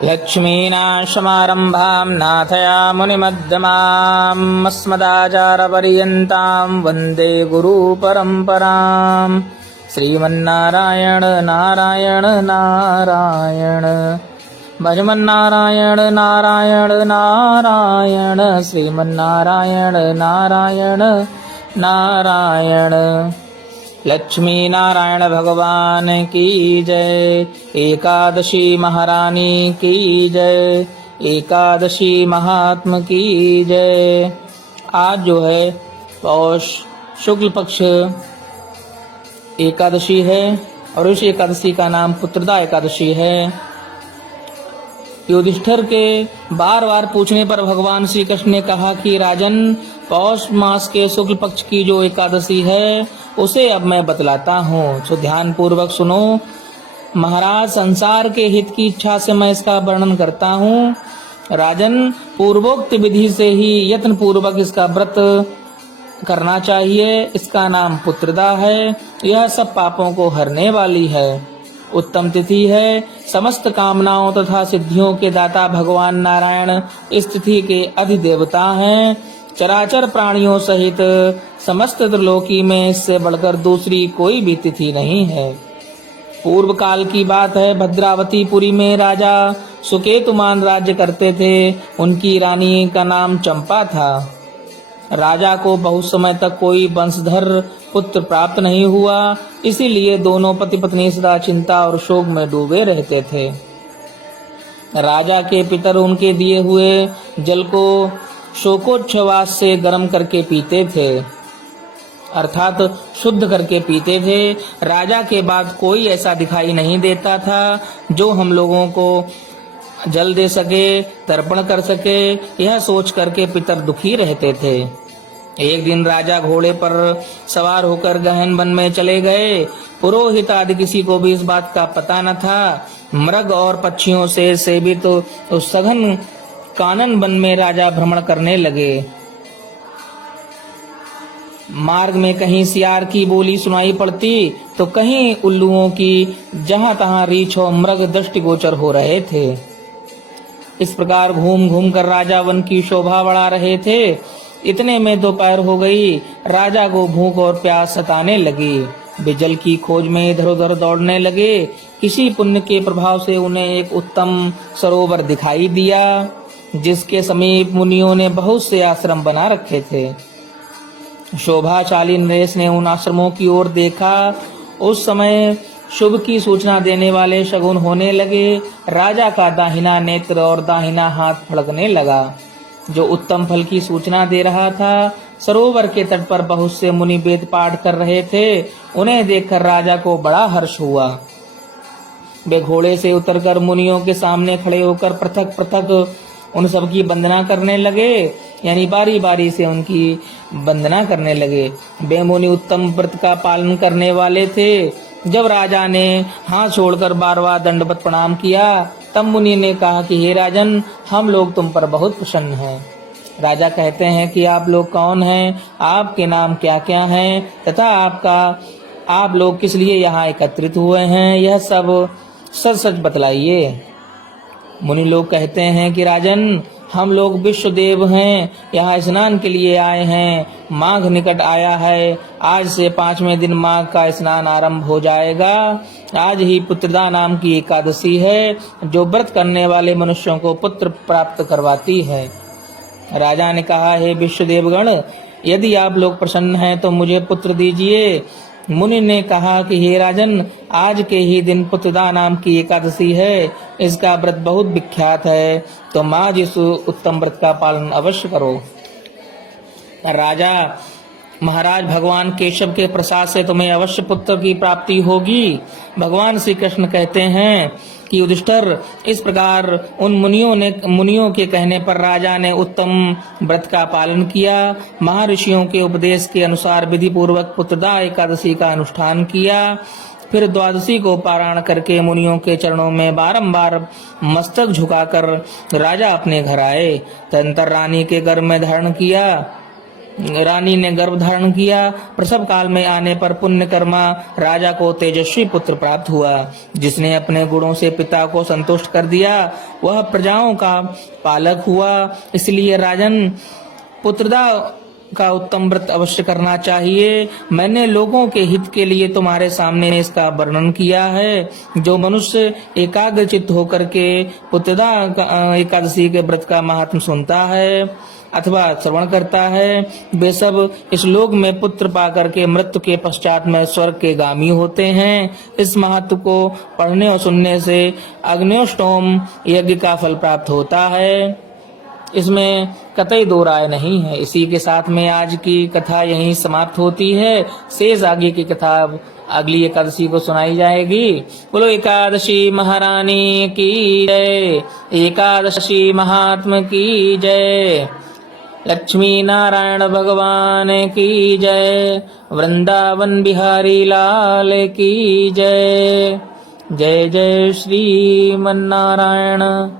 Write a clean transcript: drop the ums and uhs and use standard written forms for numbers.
लक्ष्मीनाशमारम्भां नाथयामुनिमध्यमाम् अस्मदाचार्यपर्यन्तां वन्दे गुरुपरम्पराम्। श्रीमन्नारायण नारायण नारायण भजमन्नारायण नारायण नारायण श्रीमन्नारायण नारायण नारायण। लक्ष्मी नारायण भगवान की जय। एकादशी महारानी की जय। एकादशी महात्म की जय। आज जो है पौष शुक्ल पक्ष एकादशी है और इस एकादशी का नाम पुत्रदा एकादशी है। युधिष्ठिर के बार बार पूछने पर भगवान श्री कृष्ण ने कहा कि राजन, पौष मास के शुक्ल पक्ष की जो एकादशी है उसे अब मैं बतलाता हूँ, सो ध्यान पूर्वक सुनो। महाराज, संसार के हित की इच्छा से मैं इसका वर्णन करता हूँ। राजन, पूर्वोक्त विधि से ही यत्न पूर्वक इसका व्रत करना चाहिए। इसका नाम पुत्रदा है। यह सब पापों को हरने वाली है। उत्तम तिथि है। समस्त कामनाओं तथा सिद्धियों के दाता भगवान नारायण इस तिथि के अधिदेवता हैं। चराचर प्राणियों सहित समस्त त्रिलोकी में इससे बढ़कर दूसरी कोई भी तिथि नहीं है। पूर्व काल की बात है। भद्रावतीपुरी में राजा सुकेतुमान राज्य करते थे। उनकी रानी का नाम चंपा था। राजा को बहुत समय तक कोई वंशधर पुत्र प्राप्त नहीं हुआ, इसीलिए दोनों पति पत्नी सदा चिंता और शोक में डूबे रहते थे। राजा के पितर उनके दिए हुए जल को शोकोच्छ्वास से गर्म करके पीते थे, अर्थात शुद्ध करके पीते थे। राजा के बाद कोई ऐसा दिखाई नहीं देता था जो हम लोगों को जल दे सके, तर्पण कर सके। यह सोच करके पितर दुखी रहते थे। एक दिन राजा घोड़े पर सवार होकर गहन वन में चले गए। पुरोहित आदि किसी को भी इस बात का पता न था। मृग और पक्षियों से सेवित तो सघन कानन वन में राजा भ्रमण करने लगे। मार्ग में कहीं सियार की बोली सुनाई पड़ती तो कहीं उल्लुओं की। जहां तहां रीछ और मृग दृष्टिगोचर हो रहे थे। इस प्रकार घूम घूम कर राजा वन की शोभा बढ़ा रहे थे। इतने में दोपहर हो गई। राजा को भूख और प्यास सताने लगी। वे जल की खोज में इधर उधर दौड़ने लगे। किसी पुण्य के प्रभाव से उन्हें एक उत्तम सरोवर दिखाई दिया, जिसके समीप मुनियों ने बहुत से आश्रम बना रखे थे। शोभाशाली नरेश ने उन आश्रमों की ओर देखा। उस समय शुभ की सूचना देने वाले शगुन होने लगे। राजा का दाहिना नेत्र और दाहिना हाथ फड़कने लगा, जो उत्तम फल की सूचना दे रहा था। सरोवर के तट पर बहुत से मुनि वेद पाठ कर रहे थे। उन्हें देखकर राजा को बड़ा हर्ष हुआ। वे घोड़े से उतरकर मुनियों के सामने खड़े होकर पृथक पृथक उन सबकी वंदना करने लगे, यानी बारी बारी से उनकी वंदना करने लगे। वे मुनि उत्तम व्रत का पालन करने वाले थे। जब राजा ने हाथ छोड़कर बार बार दंडवत प्रणाम किया, तब मुनि ने कहा कि हे राजन, हम लोग तुम पर बहुत प्रसन्न हैं। राजा कहते हैं कि आप लोग कौन हैं, आपके नाम क्या क्या हैं तथा आप लोग किस लिए यहाँ एकत्रित हुए हैं, यह सब सच सच बतलाइए। मुनि लोग कहते हैं कि राजन, हम लोग विश्वदेव हैं, यहाँ स्नान के लिए आए हैं। माघ निकट आया है। आज से 5वें दिन माघ का स्नान आरंभ हो जाएगा। आज ही पुत्रदा नाम की एकादशी है, जो व्रत करने वाले मनुष्यों को पुत्र प्राप्त करवाती है। राजा ने कहा, हे विश्वदेवगण, यदि आप लोग प्रसन्न हैं तो मुझे पुत्र दीजिए। मुनि ने कहा कि हे राजन, आज के ही दिन पुत्रदा नाम की एकादशी है। इसका व्रत बहुत विख्यात है, तो आज इस उत्तम व्रत का पालन अवश्य करो। राजा, महाराज, भगवान केशव के प्रसाद से तुम्हें अवश्य पुत्र की प्राप्ति होगी। भगवान श्री कृष्ण कहते हैं कि युधिष्ठिर, इस प्रकार उन मुनियों के कहने पर राजा ने उत्तम व्रत का पालन किया। महर्षियों के उपदेश के अनुसार विधि पूर्वक पुत्रदा एकादशी का अनुष्ठान किया। फिर द्वादशी को पारायण करके मुनियों के चरणों में बारंबार मस्तक झुकाकर राजा अपने घर आए। तदंतर रानी के गर्भ में धारण किया। रानी ने गर्भ धारण किया। प्रसव काल में आने पर पुण्यकर्मा राजा को तेजस्वी पुत्र प्राप्त हुआ। जिसने अपने गुणों से पिता को संतुष्ट कर दिया वह प्रजाओं का पालक हुआ। इसलिए राजन, पुत्रदा का उत्तम व्रत अवश्य करना चाहिए। मैंने लोगों के हित के लिए तुम्हारे सामने इसका वर्णन किया है। जो मनुष्य एकाग्रचित्त होकर के पुत्रदा एकादशी के व्रत का महात्म सुनता है अथवा श्रवण करता है, वे सब इस लोक में पुत्र पाकर के मृत्यु के पश्चात में स्वर्ग के गामी होते हैं। इस महत्व को पढ़ने और सुनने से अग्न्योष्टोम यज्ञ का फल प्राप्त होता है। इसमें कतई दो राय नहीं है। इसी के साथ में आज की कथा यहीं समाप्त होती है। शेष आगे की कथा अगली एकादशी को सुनाई जाएगी। बोलो एकादशी महारानी की जय, एकादशी महात्म की जय, लक्ष्मी नारायण भगवान की जय, वृंदावन बिहारी लाल की जय। जय जय श्री मन नारायण।